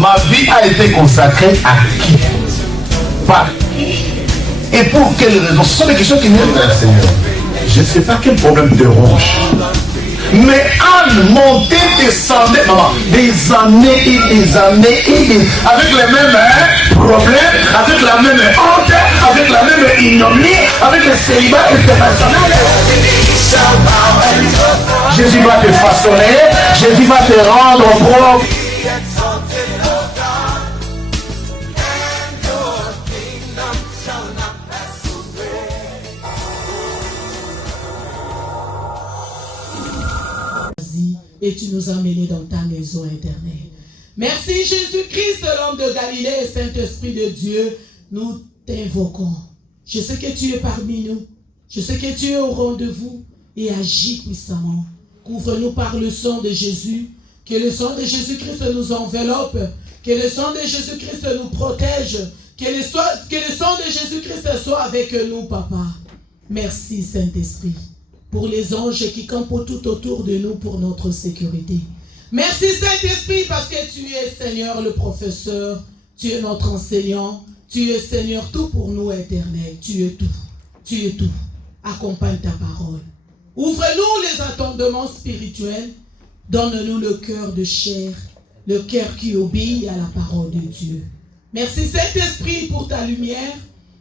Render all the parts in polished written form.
Ma vie a été consacrée à qui? Par qui? Et pour quelles raisons? Ce sont des questions qui viennent vers le Seigneur. Je ne sais pas quel problème te ronge. Mais Anne montait, descendait, maman, des années et des années et des... avec les mêmes problèmes, avec la même honte, avec la même ignominie, avec le célibat international. Jésus va te façonner, Jésus va te rendre propre. Et tu nous as emmenés dans ta maison éternelle. Merci Jésus-Christ, l'homme de Galilée et Saint-Esprit de Dieu. Nous t'invoquons. Je sais que tu es parmi nous. Je sais que tu es au rendez-vous et agis puissamment. Couvre-nous par le sang de Jésus. Que le sang de Jésus-Christ nous enveloppe. Que le sang de Jésus-Christ nous protège. Que le sang de Jésus-Christ soit avec nous, Papa. Merci Saint-Esprit. Pour les anges qui campent tout autour de nous pour notre sécurité. Merci Saint-Esprit parce que tu es Seigneur le professeur, tu es notre enseignant, tu es Seigneur tout pour nous éternel, tu es tout, tu es tout. Accompagne ta parole. Ouvre-nous les entendements spirituels, donne-nous le cœur de chair, le cœur qui obéit à la parole de Dieu. Merci Saint-Esprit pour ta lumière,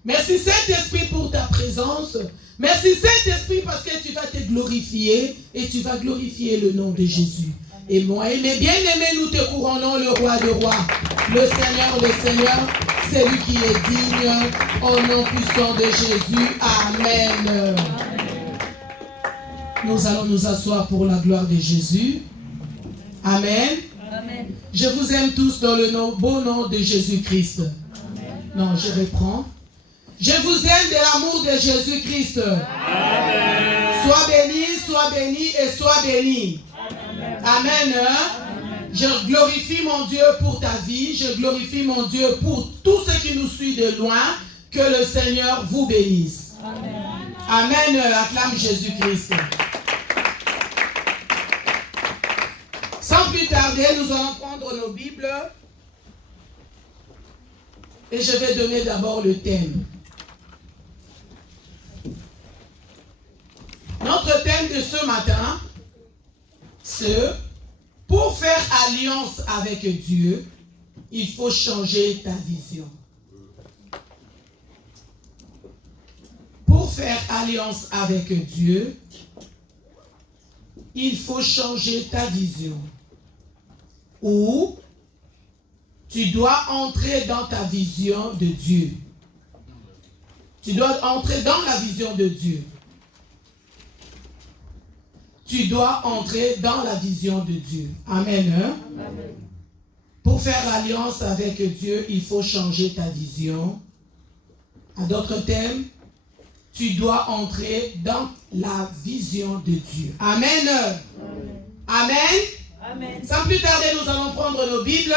merci Saint-Esprit pour ta présence. Merci Saint-Esprit parce que tu vas te glorifier et tu vas glorifier le nom de Jésus. Et moi et mes bien-aimés, nous te couronnons le roi des rois, le Seigneur, celui qui est digne, au nom puissant de Jésus. Amen. Nous allons nous asseoir pour la gloire de Jésus. Amen. Amen. Je vous aime tous dans le beau nom de Jésus-Christ. Non, je reprends. Je vous aime de l'amour de Jésus-Christ. Sois béni et sois béni. Amen. Je glorifie mon Dieu pour ta vie. Je glorifie mon Dieu pour tous ceux qui nous suivent de loin. Que le Seigneur vous bénisse. Amen. Acclame Jésus-Christ. Sans plus tarder, nous allons prendre nos Bibles. Et je vais donner d'abord le thème. Notre thème de ce matin, c'est pour faire alliance avec Dieu, il faut changer ta vision. Pour faire alliance avec Dieu, il faut changer ta vision. Ou tu dois entrer dans ta vision de Dieu. Tu dois entrer dans la vision de Dieu. Tu dois entrer dans la vision de Dieu. Amen. Amen. Pour faire alliance avec Dieu, il faut changer ta vision. À d'autres termes, tu dois entrer dans la vision de Dieu. Amen. Amen. Amen. Sans plus tarder, nous allons prendre nos Bibles.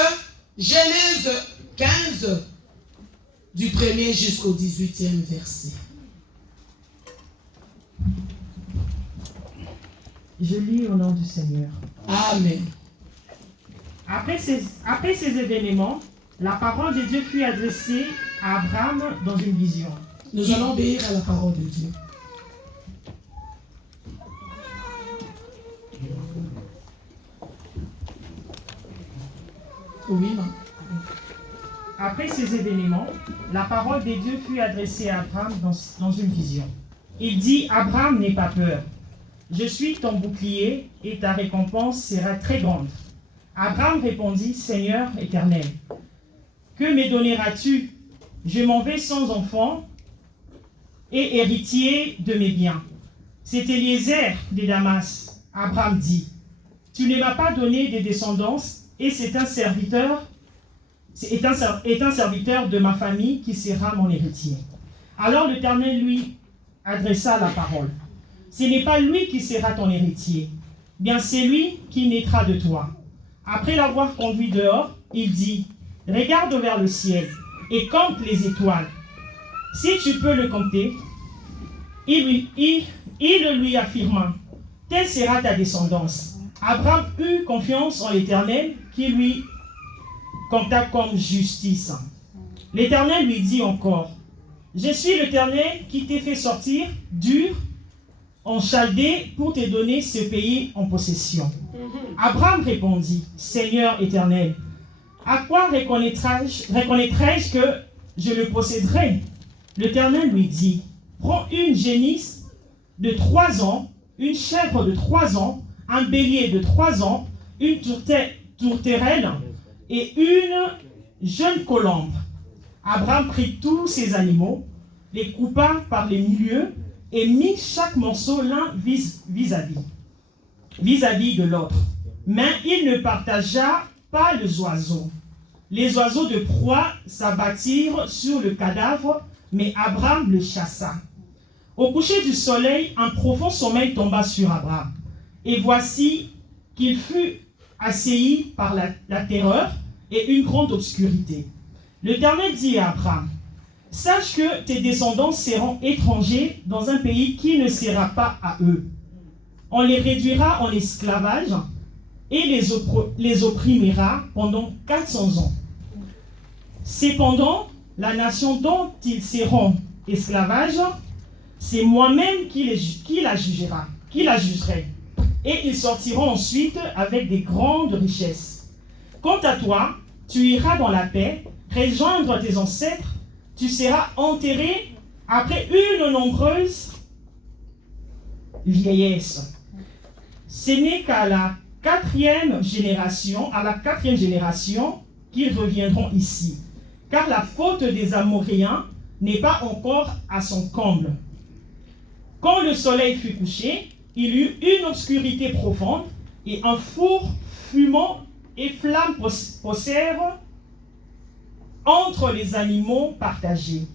Genèse 15, du 1er jusqu'au 18e verset. Je lis au nom du Seigneur. Amen. Après ces événements, la parole de Dieu fut adressée à Abraham dans une vision. Nous allons obéir à la parole de Dieu. Oui, maman. Après ces événements, la parole de Dieu fut adressée à Abraham dans une vision. Il dit, Abraham, n'aie pas peur. Je suis ton bouclier et ta récompense sera très grande. Abraham répondit, Seigneur éternel, que me donneras-tu? Je m'en vais sans enfant et héritier de mes biens. C'est Eliezer de Damas. Abraham dit, tu ne m'as pas donné de descendance et c'est un serviteur de ma famille qui sera mon héritier. Alors l'Éternel lui adressa la parole. Ce n'est pas lui qui sera ton héritier, bien c'est lui qui naîtra de toi. Après l'avoir conduit dehors, il dit, regarde vers le ciel et compte les étoiles. Si tu peux le compter, il lui affirma, telle sera ta descendance. Abraham eut confiance en l'Éternel qui lui compta comme justice. L'Éternel lui dit encore, je suis l'Éternel qui t'ai fait sortir d'Ur en Chaldée pour te donner ce pays en possession. Abraham répondit, Seigneur Éternel, à quoi reconnaîtrai-je que je le posséderai? L'Éternel lui dit, prends une génisse de 3 ans, une chèvre de 3 ans, un bélier de 3 ans, une tourterelle et une jeune colombe. Abraham prit tous ces animaux, les coupa par les milieux et mit chaque morceau l'un vis-à-vis de l'autre. Mais il ne partagea pas les oiseaux. Les oiseaux de proie s'abattirent sur le cadavre, mais Abraham le chassa. Au coucher du soleil, un profond sommeil tomba sur Abraham. Et voici qu'il fut assailli par la terreur et une grande obscurité. L'Éternel dit à Abraham, sache que tes descendants seront étrangers dans un pays qui ne sera pas à eux. On les réduira en esclavage et les opprimera pendant 400 ans. Cependant, la nation dont ils seront esclavages, c'est moi-même qui la jugerai. Et ils sortiront ensuite avec des grandes richesses. Quant à toi, tu iras dans la paix, rejoindre tes ancêtres, tu seras enterré après une nombreuse vieillesse. Ce n'est qu'à la quatrième génération qu'ils reviendront ici, car la faute des Amoréens n'est pas encore à son comble. Quand le soleil fut couché, il y eut une obscurité profonde et un four fumant et flammes poussèrent entre les animaux partagés.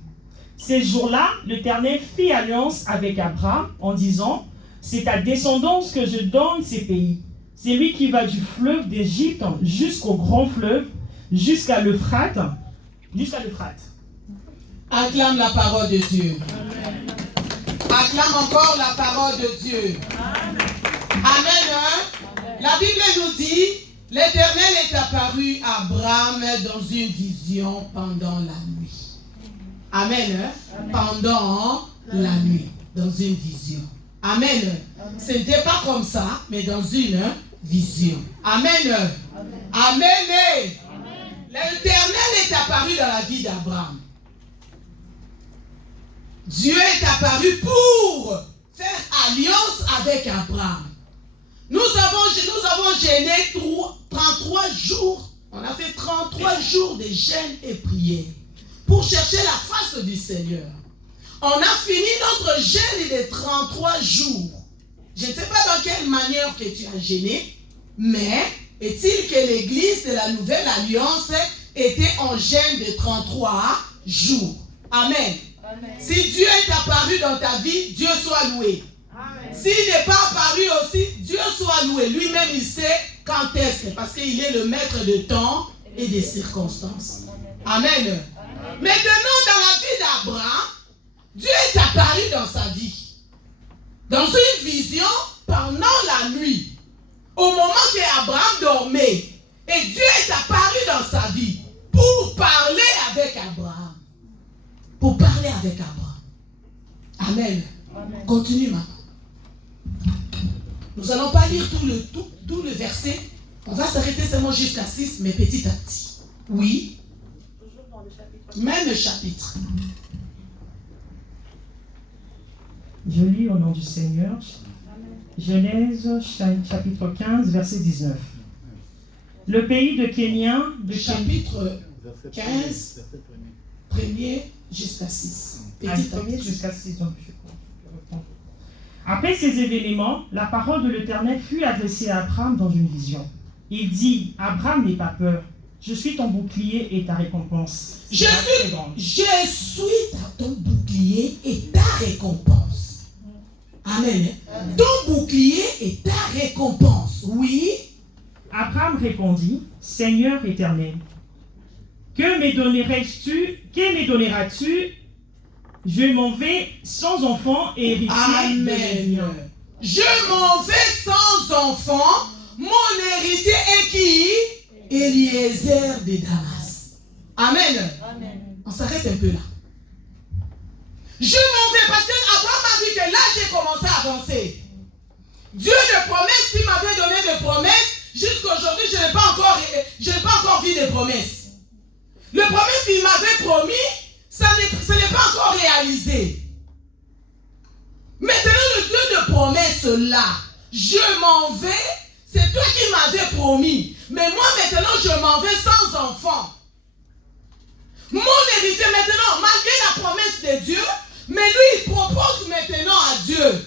Ces jours-là, l'Éternel fit alliance avec Abraham en disant, c'est ta descendance que je donne ces pays. C'est lui qui va du fleuve d'Égypte jusqu'au grand fleuve, jusqu'à l'Euphrate. Acclame la parole de Dieu. Amen. Acclame encore la parole de Dieu. Amen. Amen. La Bible nous dit, l'Éternel est apparu à Abraham dans une vision pendant la nuit. Amen. Pendant la nuit, dans une vision. Amen. Ce n'était pas comme ça, mais dans une vision. Amen. Amen. L'Éternel est apparu dans la vie d'Abraham. Dieu est apparu pour faire alliance avec Abraham. Nous avons gêné 33 jours. On a fait 33 jours de jeûne et prière pour chercher la face du Seigneur. On a fini notre jeûne de 33 jours. Je ne sais pas dans quelle manière que tu as gêné, mais est-il que l'église de la Nouvelle Alliance était en jeûne de 33 jours. Amen. Amen. Si Dieu est apparu dans ta vie, Dieu soit loué. S'il n'est pas apparu aussi, Dieu soit loué. Lui-même, il sait quand est-ce, parce qu'il est le maître de temps et des circonstances. Amen. Amen. Maintenant, dans la vie d'Abraham, Dieu est apparu dans sa vie. Dans une vision pendant la nuit. Au moment qu'Abraham dormait. Et Dieu est apparu dans sa vie pour parler avec Abraham. Pour parler avec Abraham. Amen. Amen. Continue maintenant. Nous n'allons pas lire tout le verset. On va s'arrêter seulement jusqu'à 6, mais petit à petit. Oui. Toujours dans le chapitre. Même le chapitre. Je lis au nom du Seigneur. Genèse chapitre 15, verset 19. Le pays de Kenya... Chapitre 15, premier jusqu'à 6. Premier jusqu'à 6. Après ces événements, la parole de l'Éternel fut adressée à Abraham dans une vision. Il dit, Abraham, n'aie pas peur. Je suis ton bouclier et ta récompense. Je suis ton bouclier et ta récompense. Amen. Amen. Ton bouclier et ta récompense. Oui. Abraham répondit, Seigneur éternel, que me donneras-tu? Je m'en vais sans enfant et héritier. Amen. Je m'en vais sans enfant. Mon héritier est qui? Eliezer de Damas. Amen. Amen. On s'arrête un peu là. Je m'en vais parce que Abraham a vu que là j'ai commencé à avancer. Dieu de promesses, il m'avait donné des promesses. Jusqu'à aujourd'hui, je n'ai pas encore vu des promesses. Les promesses qu'il m'avait promis, ce n'est pas encore réalisé. Maintenant, le Dieu de promesses là, je m'en vais. C'est toi qui m'avais promis. Mais moi maintenant, je m'en vais sans enfant. Mon héritier maintenant, malgré la promesse de Dieu, mais lui, il propose maintenant à Dieu.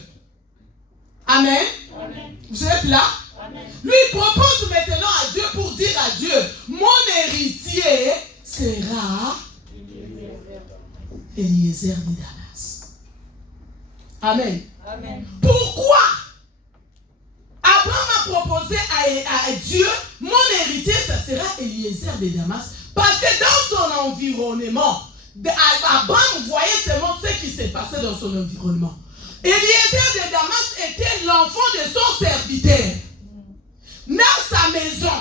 Amen. Amen. Vous êtes là? Amen. Lui, il propose maintenant à Dieu pour dire à Dieu, mon héritier sera Eliezer de Damas. Amen. Amen. Pourquoi Abraham a proposé à Dieu, mon héritier, ça sera Eliezer de Damas? Parce que dans son environnement, Abraham voyait seulement ce qui s'est passé dans son environnement. Eliezer de Damas était l'enfant de son serviteur. Dans sa maison.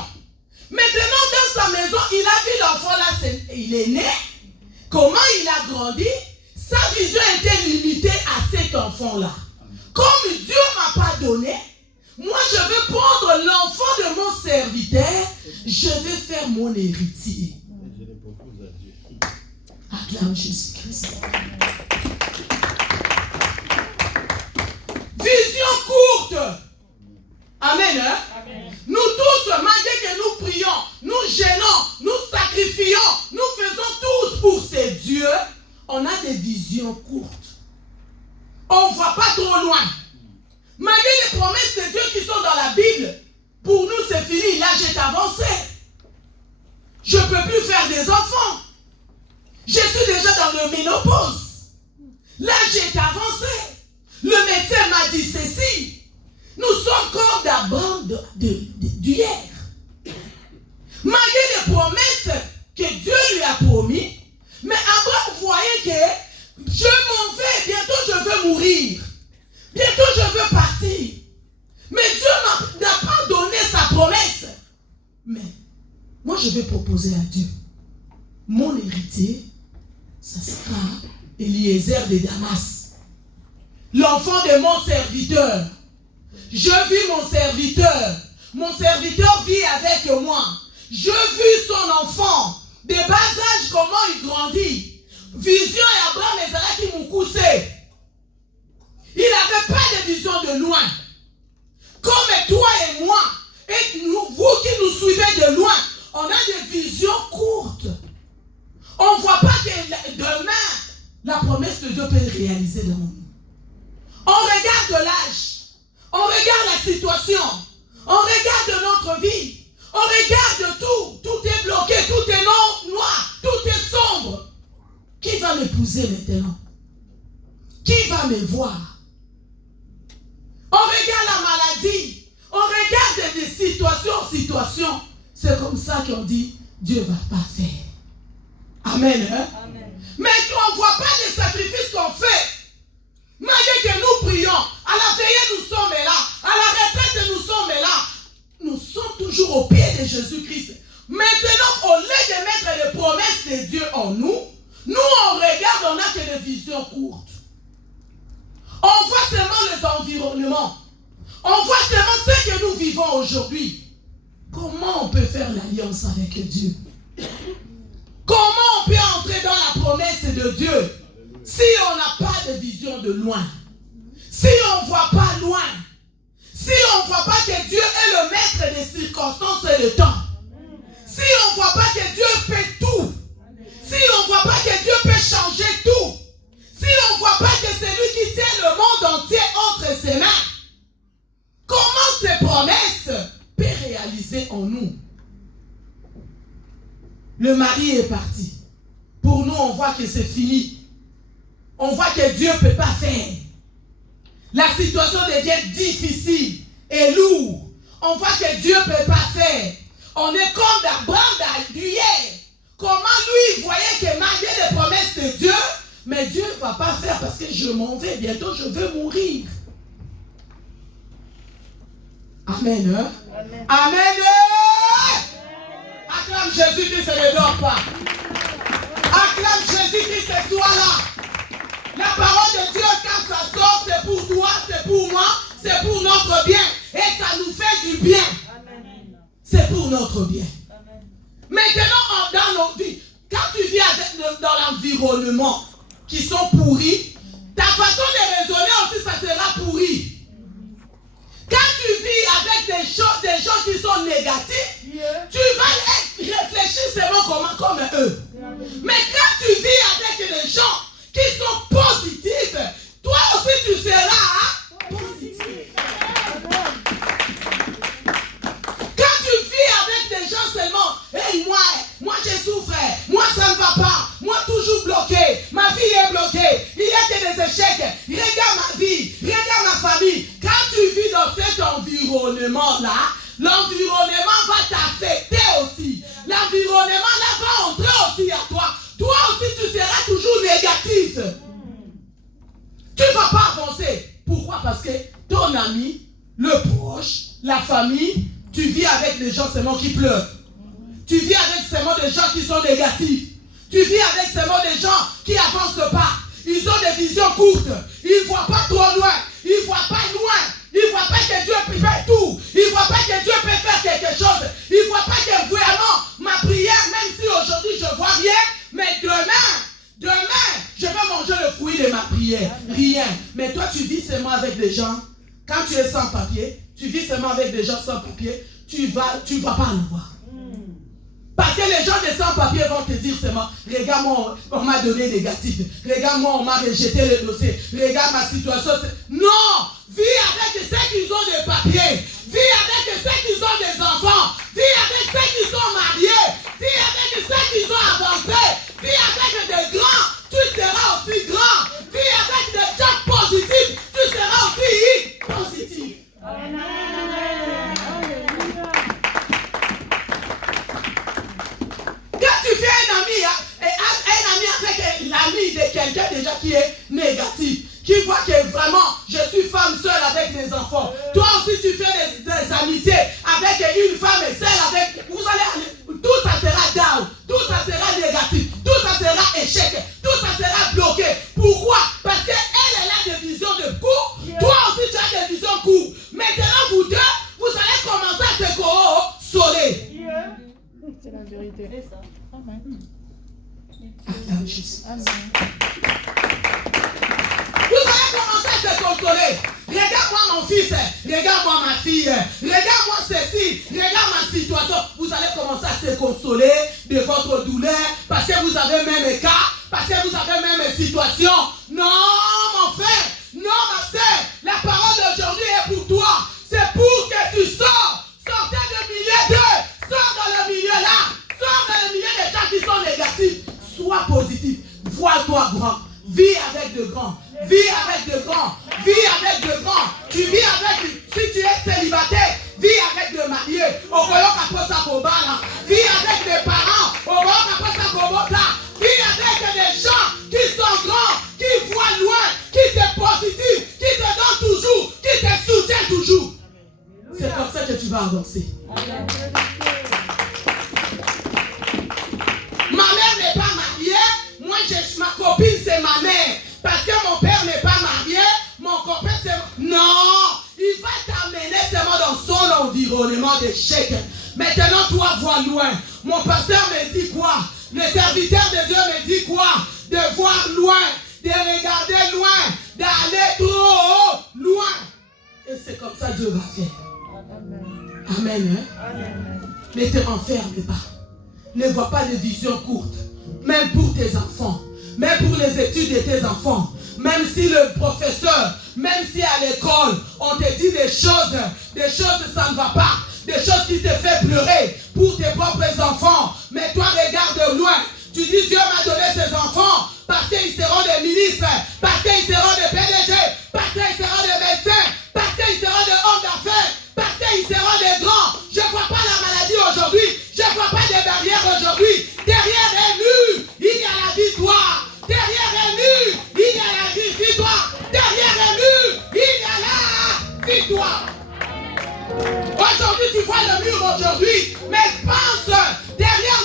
Maintenant, dans sa maison, il a vu l'enfant là, il est né. Comment il a grandi? Sa vision était limitée à cet enfant-là. Comme Dieu ne m'a pas donné, moi je vais prendre l'enfant de mon serviteur, je vais faire mon héritier. Acclame Jésus-Christ. Vision courte. Amen. Hein? Amen. Nous tous, malgré que nous prions, nous gênons, nous sacrifions, nous faisons tous pour ces dieux, on a des visions courtes. On ne voit pas trop loin. Malgré les promesses de Dieu qui sont dans la Bible, pour nous c'est fini, l'âge est avancé. Je ne peux plus faire des enfants. Je suis déjà dans le ménopause. L'âge est avancé. Le médecin m'a dit ceci. Nous sommes comme d'Abraham d'hier. Malgré les promesses que Dieu lui a promis, mais Abraham voyait que je m'en vais, bientôt je veux mourir. Bientôt je veux partir. Mais Dieu n'a pas donné sa promesse. Mais moi je vais proposer à Dieu. Mon héritier, ça sera Eliezer de Damas. L'enfant de mon serviteur. Je vis mon serviteur. Mon serviteur vit avec moi. Je vis son enfant. De bas âge, comment il grandit. Vision et Abraham et Sarah qui m'ont coussé. Il n'avait pas de vision de loin. Comme toi et moi, et vous qui nous suivez de loin, on a des visions courtes. On ne voit pas que demain, la promesse de Dieu peut être réalisée devant nous. On regarde l'âge. On regarde la situation. On regarde notre vie. On regarde tout. Tout est bloqué. Tout est noir. Tout est sombre. Qui va m'épouser maintenant? Qui va me voir? On regarde la maladie. On regarde des situations. C'est comme ça qu'on dit, Dieu ne va pas faire. Amen. Hein? Amen. Mais on ne voit pas les sacrifices qu'on fait. Malgré que nous prions, à la veillée nous sommes là, à la retraite nous sommes là. Nous sommes toujours au pied de Jésus-Christ. Maintenant, au lieu de mettre les promesses de Dieu en nous, on regarde, on n'a que des visions courtes. On voit seulement les environnements. On voit seulement ce que nous vivons aujourd'hui. Comment on peut faire l'alliance avec Dieu? Comment on peut entrer dans la promesse de Dieu si on n'a pas de vision de loin? Si on ne voit pas loin? Si on ne voit pas que Dieu est le maître des circonstances et le temps? Si on ne voit pas que Dieu fait tout? Si on ne voit pas que Dieu peut changer tout? Si on ne voit pas que c'est lui qui tient le monde entier entre ses mains? Comment ces promesses peuvent réaliser en nous? Le mari est parti. Pour nous, on voit que c'est fini. On voit que Dieu ne peut pas faire. La situation devient difficile et lourde. On voit que Dieu ne peut pas faire. On est comme d'Abraham d'hier. Comment lui, il voyait que malgré les promesses de Dieu, mais Dieu ne va pas faire parce que je m'en vais. Bientôt, je veux mourir. Amen. Hein? Amen. Amen. acclame Jésus-Christ et ne dort pas. Acclame Jésus-Christ et sois là. La parole de Dieu, quand ça sort, c'est pour toi, c'est pour moi, c'est pour notre bien. Et ça nous fait du bien. C'est pour notre bien. Maintenant, dans nos vies, quand tu vis dans l'environnement qui sont pourris, ta façon de raisonner aussi, ça sera pourri. Quand tu vis avec des gens qui sont négatifs, tu vas réfléchir seulement comme eux. Mais quand tu vis avec des gens qui sont positifs, toi aussi tu seras positif. Quand tu vis avec des gens seulement, hey, moi je souffre, moi ça ne va pas, moi toujours bloqué, ma vie est bloquée, il y a que des échecs, regarde ma vie, regarde ma famille. Quand tu vis dans cet environnement-là, l'environnement va t'affecter aussi. L'environnement-là va entrer aussi à toi. Toi aussi tu seras toujours négatif. Tu ne vas pas avancer. Pourquoi? Parce que ton ami, le proche, la famille, tu vis avec des gens seulement qui pleurent. Tu vis avec seulement des gens qui sont négatifs. Tu vis avec seulement des gens qui n'avancent pas. Ils ont des visions courtes. Ils ne voient pas trop loin. Ils ne voient pas loin. Ils ne voient pas que Dieu peut faire tout. Ils ne voient pas que Dieu peut faire quelque chose. Ils ne voient pas que vraiment ma prière, même si aujourd'hui je ne vois rien, mais demain, je vais manger le fruit de ma prière. Rien. Mais toi, tu vis seulement avec des gens. Quand tu es sans papier, tu vis seulement avec des gens sans papier, tu vas pas en voir. Parce que les gens de sans-papiers vont te dire seulement, regarde-moi, on m'a donné négatif. Regarde-moi, on m'a rejeté le dossier. Regarde ma situation. Non! Vis avec ceux qui ont des papiers. Vis avec ceux qui ont des enfants. Vis avec ceux qui sont mariés. Vis avec ceux qui ont avancé. Vis avec des grands. Tu seras aussi grand. Vis avec des gens positifs. Tu seras aussi positif. Amen. Quand tu fais un ami avec l'ami de quelqu'un déjà qui est négatif, qui voit que vraiment je suis femme seule avec mes enfants, toi aussi tu fais des amitiés avec une femme seule avec, vous allez, tout ça sera down, tout ça sera négatif, tout ça sera échec, tout ça sera bloqué. Pourquoi? Parce qu'elle a des visions de court, toi aussi tu as des visions courtes. Maintenant vous deux, vous allez commencer à se consoler. C'est la vérité. C'est ça. Amen. Acclame Jésus. Amen. Vous allez commencer à se consoler. Regarde-moi mon fils, regarde-moi ma fille, regarde-moi ceci, regarde ma situation. Vous allez commencer à se consoler de votre douleur parce que vous avez même cas, parce que vous avez même situation. Non, mon frère, non, ma soeur, la parole d'aujourd'hui est pour toi. C'est pour que tu sors. Sortez du milieu d'eux. Sors dans le milieu là. Sors dans le milieu des gens qui sont négatifs. Sois positif. Vois-toi grand. Vis avec de grands. Vis avec de grands. Vis avec de grands. Tu vis avec, si tu es célibataire, vis avec de mariés. Vis avec des parents. Vis avec des gens qui sont grands, qui voient loin, qui te positifs, qui te donnent toujours, qui te soutiennent toujours. C'est comme ça que tu vas avancer. Ma mère n'est pas mariée. Moi, ma copine, c'est ma mère. Parce que mon père n'est pas marié. Mon copain, c'est... Non! Il va t'amener seulement dans son environnement d'échec. Maintenant, toi, vois loin. Mon pasteur me dit quoi? Le serviteur de Dieu me dit quoi? De voir loin, de regarder loin, d'aller trop loin. Et c'est comme ça que Dieu va faire. Amen. Hein? Amen. Ne te renferme pas. Ne vois pas les visions courtes. Même pour tes enfants. Même pour les études de tes enfants. Même si le professeur, même si à l'école, on te dit des choses, ça ne va pas. Des choses qui te font pleurer pour tes propres enfants. Mais toi, regarde loin. Tu dis, Dieu m'a donné ses enfants parce qu'ils seront des ministres, parce qu'ils seront des PDG, parce qu'ils seront des médecins, parce qu'ils seront des hommes d'affaires, parce qu'ils seront des grands. Je ne vois pas la maladie aujourd'hui. Je ne vois pas des barrières aujourd'hui. Derrière un mur, il y a la victoire. Derrière un mur, il y a la victoire. Derrière un mur, il y a la victoire. Aujourd'hui, tu vois le mur aujourd'hui, mais pense, derrière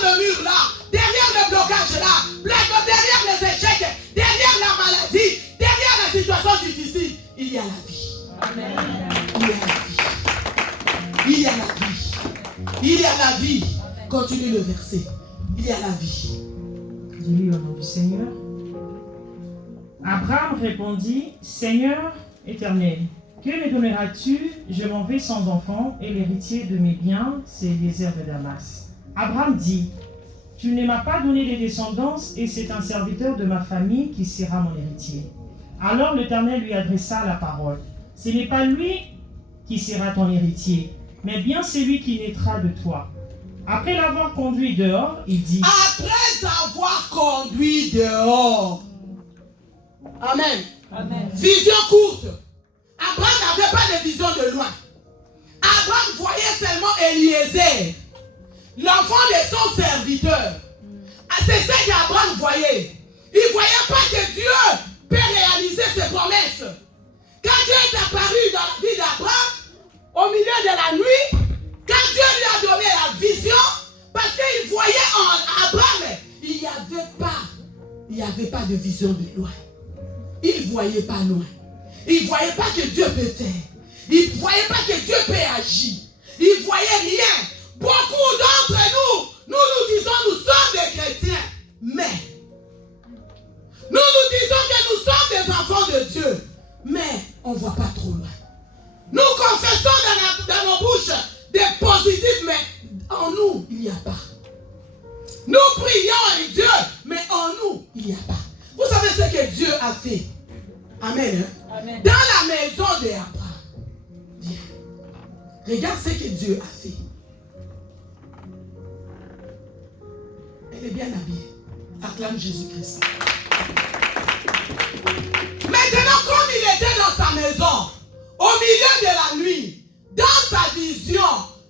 Continue le verset. Il y a la vie. Je lis au nom du Seigneur. Abraham répondit, Seigneur éternel, que me donneras-tu? Je m'en vais sans enfant, et l'héritier de mes biens, c'est Eliezer de Damas. Abraham dit, tu ne m'as pas donné de descendance, et c'est un serviteur de ma famille qui sera mon héritier. Alors l'Éternel lui adressa la parole. Ce n'est pas lui qui sera ton héritier, mais bien celui qui naîtra de toi. Après l'avoir conduit dehors, il dit, après avoir conduit dehors. Amen. Amen. Vision courte. Abraham n'avait pas de vision de loin. Abraham voyait seulement Eliezer, l'enfant de son serviteur. C'est ce qu'Abraham voyait. Il ne voyait pas que Dieu peut réaliser ses promesses. Quand Dieu est apparu dans la vie d'Abraham, au milieu de la nuit, quand Dieu lui a donné la vision, parce qu'il voyait en Abraham, il n'y avait pas de vision de loin. Il ne voyait pas loin. Il ne voyait pas que Dieu peut faire. Il ne voyait pas que Dieu peut agir. Il ne voyait rien. Beaucoup d'entre nous disons nous sommes des chrétiens, mais nous disons que nous sommes des enfants de Dieu, mais on ne voit pas trop loin. Nous confessons dans nos bouches des positifs, mais en nous, il n'y a pas. Nous prions à Dieu, mais en nous, il n'y a pas. Vous savez ce que Dieu a fait? Amen. Hein? Amen. Dans la maison d'Abraham. Viens. Regarde ce que Dieu a fait. Elle est bien habillée. Acclame Jésus-Christ. Maintenant, comme il était dans sa maison, au milieu de la nuit, dans sa vision,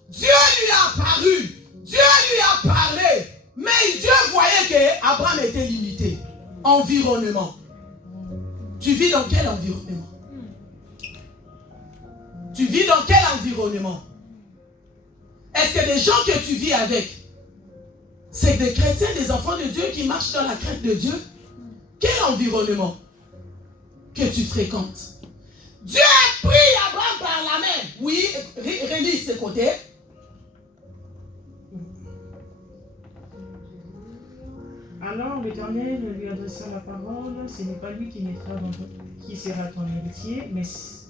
Dieu lui a apparu. Dieu lui a parlé. Mais Dieu voyait qu'Abraham était limité. Environnement. Tu vis dans quel environnement? Tu vis dans quel environnement? Est-ce que les gens que tu vis avec, c'est des chrétiens, des enfants de Dieu qui marchent dans la crainte de Dieu? Quel environnement que tu fréquentes? Dieu a pris Abraham par la main. Oui, relis ce côté. Alors l'Éternel lui adressa la parole, ce n'est pas lui qui sera ton héritier, mais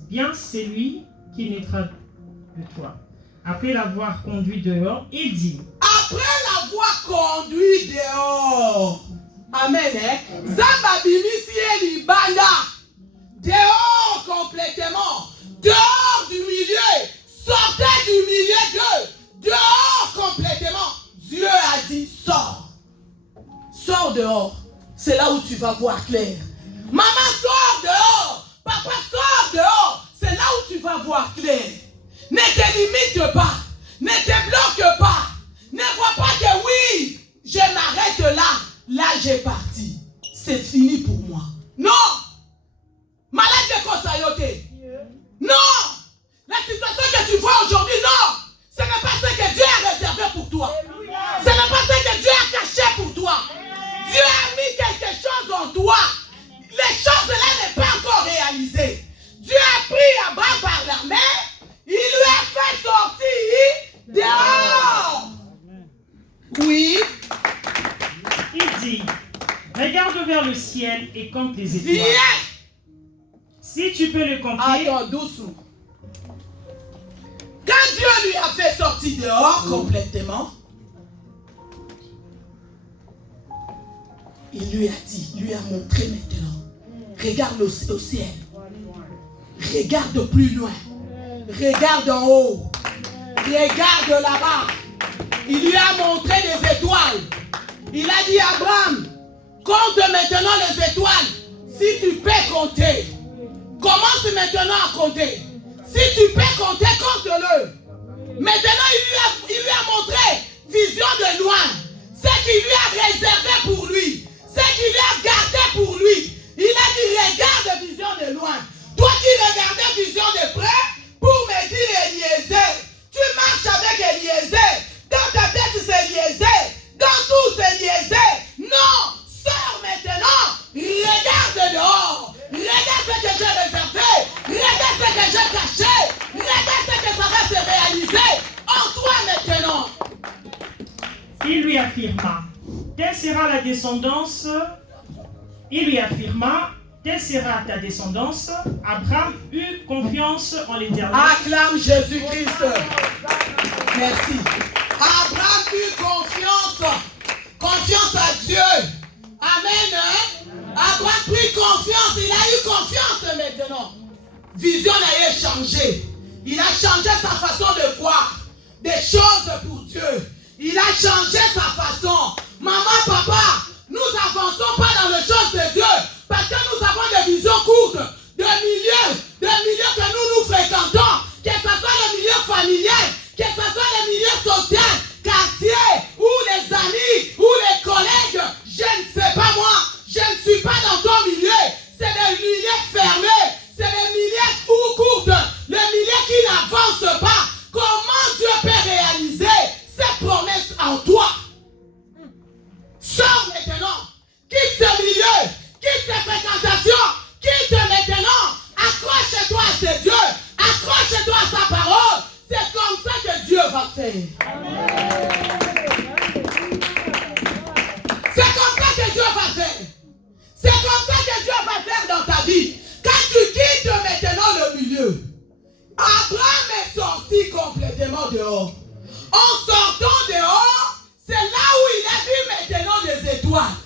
bien celui qui naîtra de toi. Après l'avoir conduit dehors, il dit, après l'avoir conduit dehors, amen, Zamba bimisi libanda, dehors complètement, dehors du milieu, sortez du milieu d'eux, dehors complètement. Dieu a dit, sors. Sors dehors, c'est là où tu vas voir clair. Maman, sors dehors. Papa, sors dehors, c'est là où tu vas voir clair. Ne te limite pas, ne te bloque pas. Ne vois pas que oui, je m'arrête là. Là, j'ai parti. C'est fini pour moi. Non. Malade de Kosayote. Non. La situation que tu vois aujourd'hui, non. Ce n'est pas ce que Dieu a réservé pour toi. Ce n'est pas ce que Dieu a caché pour toi. Dieu a mis quelque chose en toi. Les choses-là n'est pas encore réalisées. Dieu a pris Abraham par la main. Il lui a fait sortir dehors. Oui. il dit, regarde vers le ciel et compte les étoiles. Viens. Si tu peux le compter. Attends, doucement. Quand Dieu lui a fait sortir dehors complètement, il lui a dit, il lui a montré maintenant. Regarde au ciel. Regarde plus loin. Regarde en haut. Regarde là-bas. Il lui a montré des étoiles. Il a dit à Abraham, compte maintenant les étoiles. Si tu peux compter. Commence maintenant à compter. Si tu peux compter, compte-le. Maintenant, il lui a montré vision de loin. Ce qu'il lui a réservé pour lui. Ce qu'il lui a gardé pour lui. Il a dit, regarde vision de loin. Toi qui regardais vision de près, pour me dire Eliezer. Tu marches avec Eliezer. Dans ta tête, c'est Eliezer. Dans tout, c'est Eliezer. Non, sors maintenant. Regarde dehors. Regarde ce que j'ai réservé. Regarde ce que j'ai caché. Regarde ce que ça va se réaliser en toi maintenant. affirma, telle sera la descendance. Il lui affirma, telle sera ta descendance. Abraham eut confiance en l'Éternel. Acclame Jésus-Christ. Merci. Abraham eut confiance à Dieu. Amen. Hein? Abraham prit confiance. Il a eu confiance maintenant. Vision a changé. Il a changé sa façon de voir des choses pour Dieu. Il a changé sa façon. Maman, papa, nous n'avançons pas dans les choses de Dieu parce que nous avons des visions courtes, des milieux que nous fréquentons, que ce soit le milieu familial, que ce soit le milieu social, quartier, ou les amis, ou les collègues. Je ne sais pas moi, je ne suis pas dans ton milieu. C'est des milieux fermés, c'est des milieux courts, les milieux qui n'avancent pas. Comment Dieu peut réaliser ses promesses en toi? Sors maintenant, quitte ce milieu, quitte ces fréquentations, quitte maintenant, accroche-toi à ses dieux, accroche-toi à sa parole. C'est comme ça que Dieu va faire. C'est comme ça que Dieu va faire. C'est comme ça que Dieu va faire dans ta vie. Quand tu quittes maintenant le milieu, Abraham est sorti complètement dehors. En sortant dehors, c'est là où il a vu maintenant des étoiles.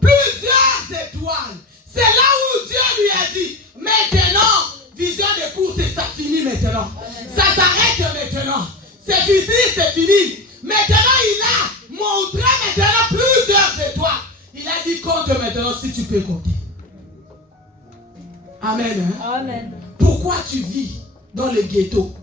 Plusieurs étoiles. C'est là où Dieu lui a dit, maintenant, vision de courte, ça finit maintenant. Ça s'arrête maintenant. C'est fini, c'est fini. Maintenant, il a montré maintenant plusieurs étoiles. Il a dit, compte maintenant si tu peux compter. Amen. Hein? Amen. Pourquoi tu vis dans le ghetto?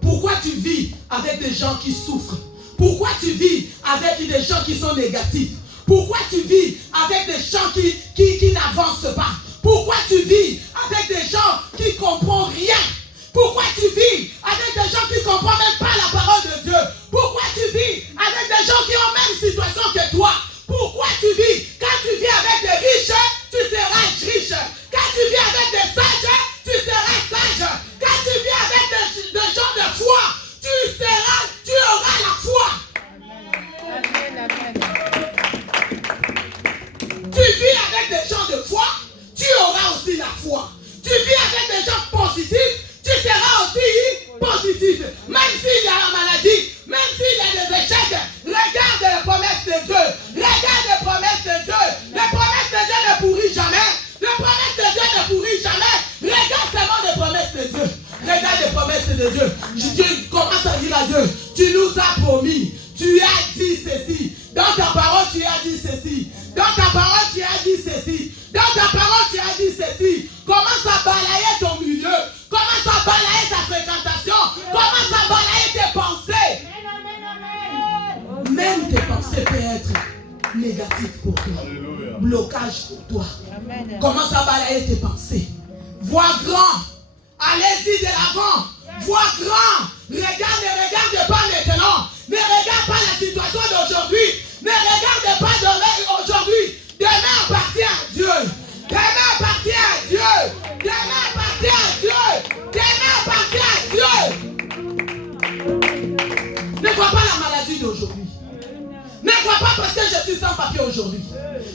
Pourquoi tu vis avec des gens qui souffrent? Pourquoi tu vis avec des gens qui sont négatifs? Pourquoi tu vis avec des gens qui n'avancent pas? Pourquoi tu vis avec des gens qui ne comprennent rien? Pourquoi tu vis avec des gens qui ne comprennent même pas la parole de Dieu? Pourquoi tu vis avec des gens qui ont la même situation que toi? Pourquoi tu vis? Quand tu vis avec des riches, tu seras riche. Quand tu vis avec des sages, tu seras sage. Quand tu vis avec des gens de foi, tu auras la foi. Amen, amen. Tu vis avec des gens de foi, tu auras aussi la foi. Tu vis avec des gens positifs, tu seras aussi positif. Même s'il y a la maladie, même s'il y a des échecs, regarde les promesses de Dieu. Regarde les promesses de Dieu. Les promesses de Dieu ne pourrissent jamais. Les promesses de Dieu ne pourrissent jamais. Regarde seulement les promesses de Dieu. Regarde les promesses de Dieu. Tu commences à dire à Dieu, tu nous as promis, tu as dit ceci. Dans ta parole, tu as dit ceci. Dans ta parole, tu as dit ceci. Dans ta parole, tu as dit ceci. Commence à balayer ton milieu. Commence à balayer ta fréquentation. Commence à balayer tes pensées. Même tes pensées peuvent être négatives pour toi. Blocage pour toi. Commence à balayer tes pensées. Vois grand. Allez-y de l'avant. Vois grand. Regarde, ne regarde pas maintenant. Ne regarde pas la situation d'aujourd'hui. Ne regarde pas demain aujourd'hui. Demain appartient à Dieu. Demain appartient à Dieu. Demain appartient à Dieu. Demain appartient à Dieu. Ne vois pas la maladie d'aujourd'hui. Ne vois pas parce que je suis sans papier aujourd'hui.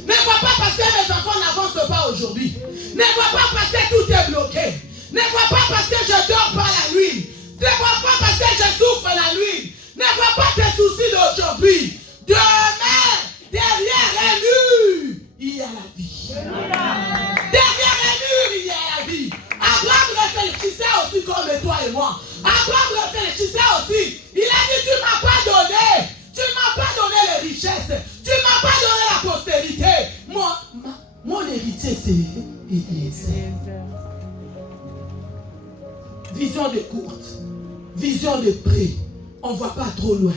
Ne vois pas parce que mes enfants n'avancent pas aujourd'hui. Ne vois pas parce que tout est bloqué. Ne vois pas parce que je dors pas la nuit. Ne vois pas parce que je souffre la nuit. Ne vois pas tes soucis d'aujourd'hui. Demain, derrière un mur, il y a la vie. Derrière un mur, il y a la vie. Abraham réfléchissait aussi comme toi et moi. Abraham réfléchissait aussi. Il a dit, tu ne m'as pas donné. Tu ne m'as pas donné les richesses. Tu ne m'as pas donné la postérité. Mon héritier, c'est Eliezer. Vision de courte. Vision de près. On ne voit pas trop loin.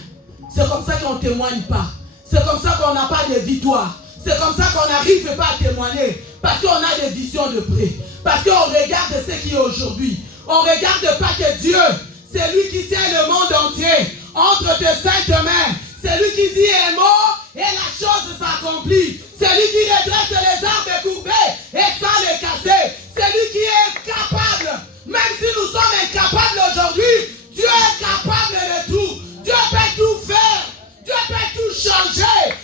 C'est comme ça qu'on ne témoigne pas. C'est comme ça qu'on n'a pas de victoire. C'est comme ça qu'on n'arrive pas à témoigner. Parce qu'on a des visions de près. Parce qu'on regarde ce qui est aujourd'hui. On ne regarde pas que Dieu, c'est lui qui tient le monde entier entre tes saintes mains. C'est lui qui dit un mot et la chose s'accomplit. C'est lui qui redresse les arbres courbés et sans les casser. C'est lui qui est capable. Même si nous sommes incapables aujourd'hui, Dieu est capable de tout. Dieu peut tout faire. Dieu peut tout changer.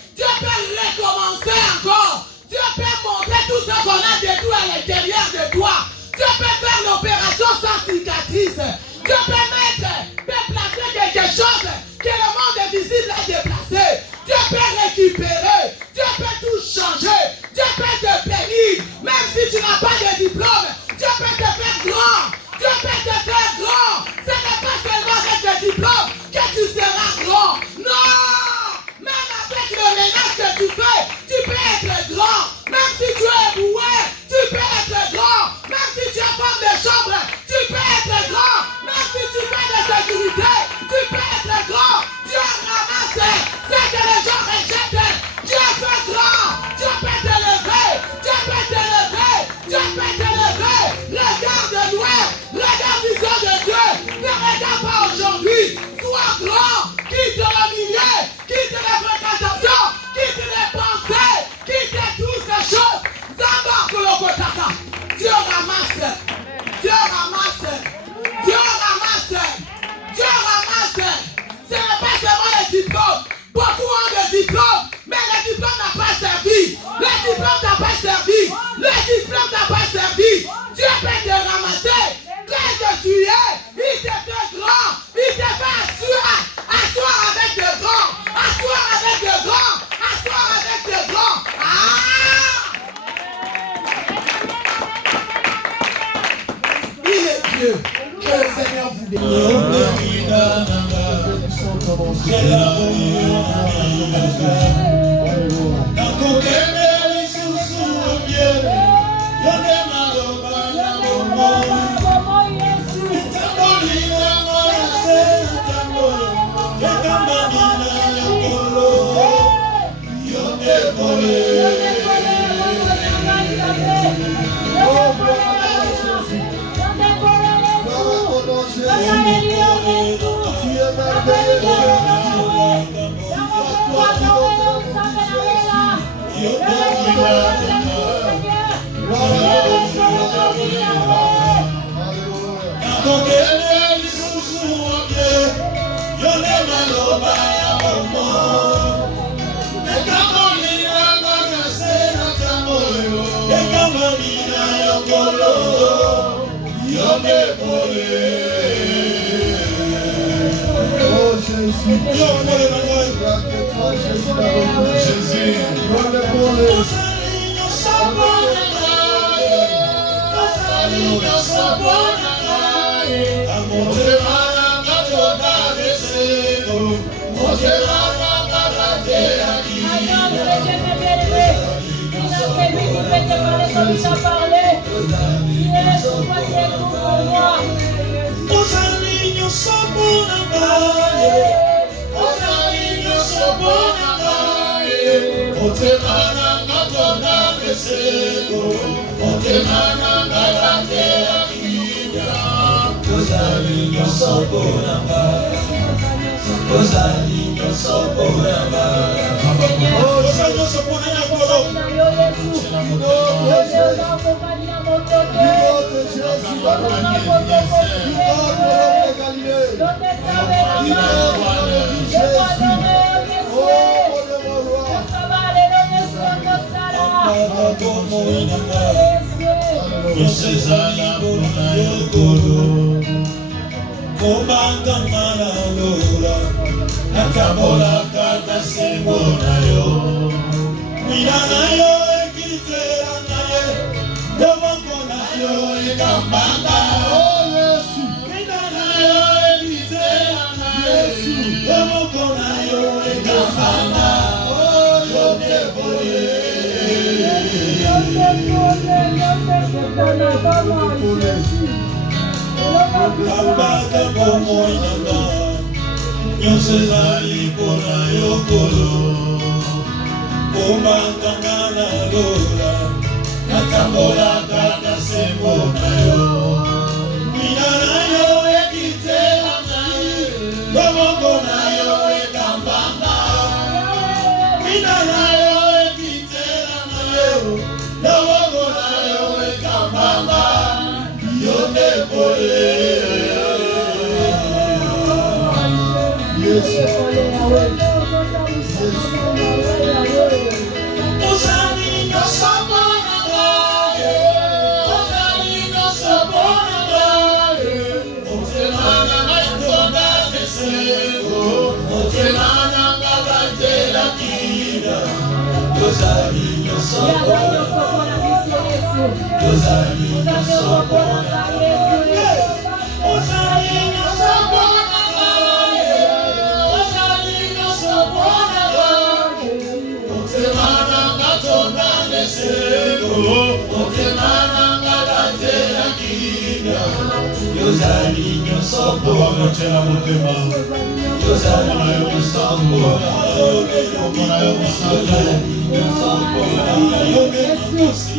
à l'intérieur de toi. Dieu peut faire l'opération sans cicatrice. Dieu peut placer quelque chose que le monde invisible a déplacé. Dieu peut récupérer. Dieu peut tout changer. Dieu peut te bénir. Même si tu n'as pas de diplôme, Dieu peut te faire grand. Dieu peut te faire grand. Ce n'est pas seulement avec le diplôme que tu seras grand. Non! Même avec le ménage que tu fais, tu peux être grand. Même si tu es boué, tu peux être grand. Même si tu es femme de chambre, tu peux être grand. Même si tu fais de sécurité, tu peux être grand. Dieu ramasse ce que les gens rejettent. Dieu fait grand. Dieu peut te lever. Dieu peut te lever. Dieu peut te lever. Regarde loin. Regarde vision de Dieu. Ne regarde pas aujourd'hui. Sois grand. Quitte le milieu. Quitte les fréquentations. Quitte les pensées. Quitte toutes ces choses. D'abord le Kotaka. Dieu ramasse. Dieu ramasse. Dieu ramasse. Dieu ramasse. Ce n'est pas seulement les diplômes. Beaucoup ont des diplômes, mais le diplôme n'a pas servi. Le diplôme n'a pas servi. Le diplôme n'a pas servi. Dieu peut te ramasser. Tel que tu es, il te fait grand. Il te fait asseoir. Asseoir avec de grands. Asseoir avec de grands. Asseoir avec de grands. Il est Dieu. Que le Seigneur vous bénisse. Os aninhos só vão na praia. Yes,